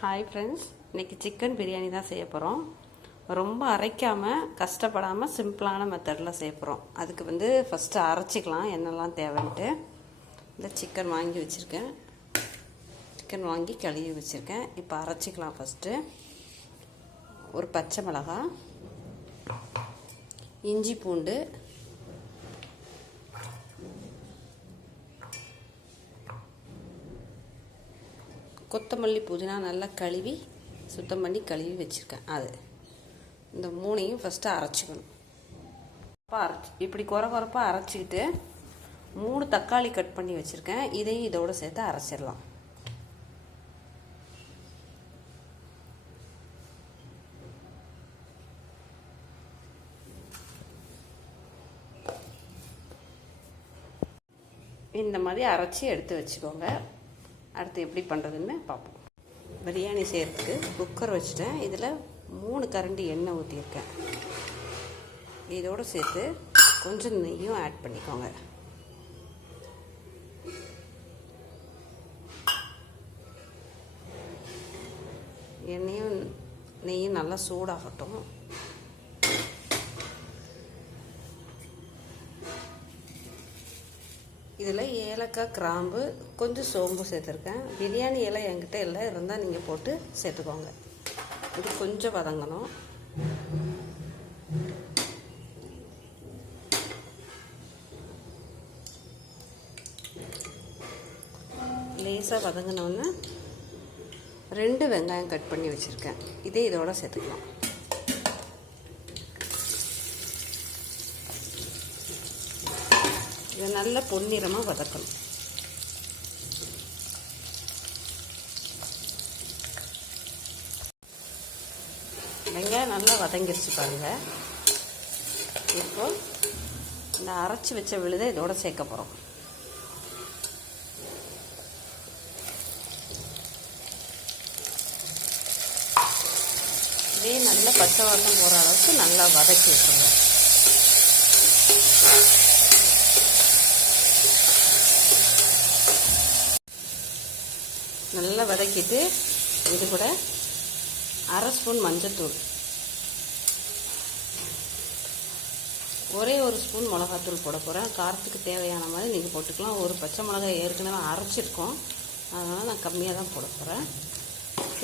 Hi friends, இன்றைக்கி chicken biryani தான் செய்ய போகிறோம். ரொம்ப அரைக்காமல் கஷ்டப்படாமல் சிம்பிளான மெத்தடில் செய்ய போகிறோம். அதுக்கு ஃபஸ்ட்டு அரைச்சிக்கலாம் என்னெல்லாம் தேவைன்ட்டு. இந்த சிக்கன் வாங்கி வச்சுருக்கேன், சிக்கன் வாங்கி கழுவி வச்சுருக்கேன். இப்போ அரைச்சிக்கலாம். ஃபஸ்ட்டு ஒரு பச்சை மிளகாய், இஞ்சி பூண்டு, கொத்தமல்லி, புதினா நல்லா கழுவி சுத்தம் பண்ணி கழுவி வச்சுருக்கேன். அது இந்த மூணையும் ஃபஸ்ட்டு அரைச்சிக்கணும். இப்படி குறப்பாக அரைச்சிக்கிட்டு 3 தக்காளி கட் பண்ணி வச்சுருக்கேன். இதையும் இதோடு சேர்த்து அரைச்சிடலாம். இந்த மாதிரி அரைச்சி எடுத்து வச்சுக்கோங்க. அடுத்து எப்படி பண்ணுறதுன்னு பார்ப்போம். பிரியாணி செய்கிறதுக்கு குக்கர் வச்சுட்டேன். இதில் 3 கரண்டி எண்ணெய் ஊற்றியிருக்கேன். இதோடு சேர்த்து கொஞ்சம் நெய்யும் ஆட் பண்ணிக்கோங்க. எண்ணெயும் நெய்யும் நல்லா சூடாகட்டும். இதில் ஏலக்காய், கிராம்பு, கொஞ்சம் சோம்பு சேர்த்துருக்கேன். பிரியாணி இலை என்கிட்ட இல்லை, இருந்தால் நீங்கள் போட்டு சேர்த்துக்கோங்க. இது கொஞ்சம் வதங்கணும். லேசாக வதங்கினோன்னு 2 வெங்காயம் கட் பண்ணி வச்சுருக்கேன். இதே இதோட சேர்த்துக்கலாம். இதை நல்லா பொன்னிறமாக வதக்கணும். வெங்காயம் நல்லா வதங்கிருச்சு பாருங்கள். இப்போ இந்த அரைச்சி வச்ச விழுதை இதோட சேர்க்க போகிறோம். இதே நல்லா பச்சை வாசம் போகிற அளவுக்கு நல்லா வதக்கி விட்டுருங்க. நல்லா வதக்கிட்டு இது கூட 1/2 ஸ்பூன் மஞ்சள்தூள், ஒரே 1 ஸ்பூன் மிளகாத்தூள் போட போகிறேன். காரத்துக்கு தேவையான மாதிரி நீங்கள் போட்டுக்கலாம். ஒரு பச்சை மிளகாய் ஏற்கனவே அரைச்சிருக்கோம், அதனால் நான் கம்மியாக தான் போட போகிறேன்.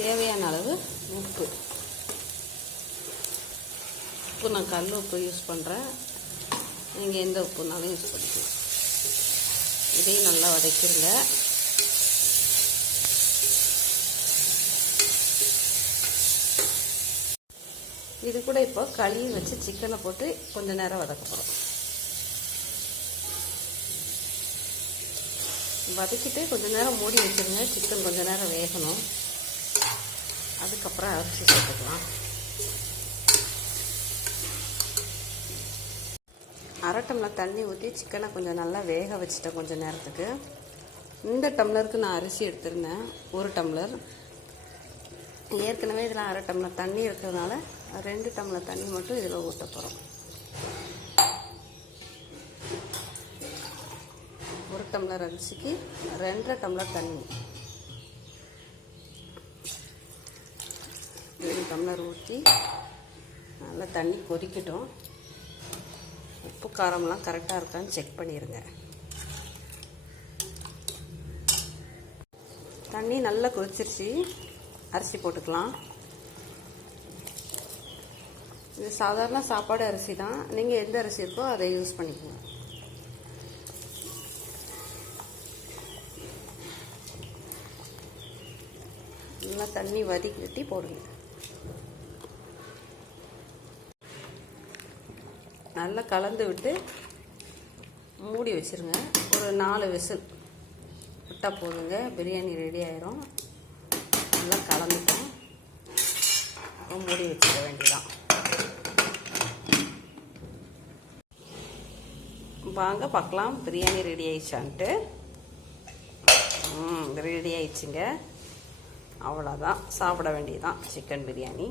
தேவையான அளவு உப்பு. உப்பு நான் கல் உப்பு யூஸ் பண்ணுறேன், நீங்கள் எந்த உப்புனாலும் யூஸ் பண்ணிக்கலாம். இதையும் நல்லா வதக்கிடுங்க. இது கூட இப்போ கழுவி வச்சு சிக்கனை போட்டு கொஞ்சம் நேரம் வதக்க போகிறோம். வதக்கிட்டு கொஞ்சம் நேரம் மூடி வச்சுருங்க. சிக்கன் கொஞ்சம் நேரம் வேகணும். அதுக்கப்புறம் அரிசி சேர்த்துக்கலாம். 1/2 டம்ளர் தண்ணி ஊற்றி சிக்கனை கொஞ்சம் நல்லா வேக வச்சுட்டேன் கொஞ்சம் நேரத்துக்கு. இந்த டம்ளருக்கு நான் அரிசி எடுத்திருந்தேன் 1 டம்ளர். ஏற்கனவே இதில் 1/2 டம்ளர் தண்ணி இருக்கிறதுனால 2 டம்ளர் தண்ணி மட்டும் இதில் ஊற்ற போகிறோம். 1 டம்ளர் அரிசிக்கு 2.5 டம்ளர் தண்ணி. 2 டம்ளர் ஊற்றி நல்லா தண்ணி கொதிக்கட்டும். உப்பு காரம்லாம் கரெக்டாக இருக்கான்னு செக் பண்ணிடுங்க. தண்ணி நல்லா கொதிச்சிருச்சு. அரிசி போட்டுக்கலாம். இது சாதாரண சாப்பாடு அரிசி தான். நீங்கள் எந்த அரிசி இருக்கோ அதை யூஸ் பண்ணிக்கோங்க. நல்லா தண்ணி வதக்கி போடுங்க. நல்லா கலந்து விட்டு மூடி வச்சுருங்க. ஒரு 4 விசில் விட்டால் போதுங்க, பிரியாணி ரெடி ஆயிரும். நல்லா கலந்துட்டோம். மூடி வச்சுக்க வேண்டியதான். வாங்க பார்க்கலாம் பிரியாணி ரெடி ஆயிடுச்சான்ட்டு. ரெடி ஆயிடுச்சுங்க. அவ்வளோதான், சாப்பிட வேண்டியதுதான் சிக்கன் பிரியாணி.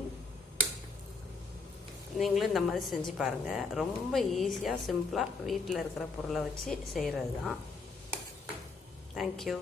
நீங்களும் இந்த மாதிரி செஞ்சு பாருங்கள். ரொம்ப ஈஸியாக சிம்பிளாக வீட்டில் இருக்கிற பொருளை வச்சு செய்கிறது தான். தேங்க்யூ.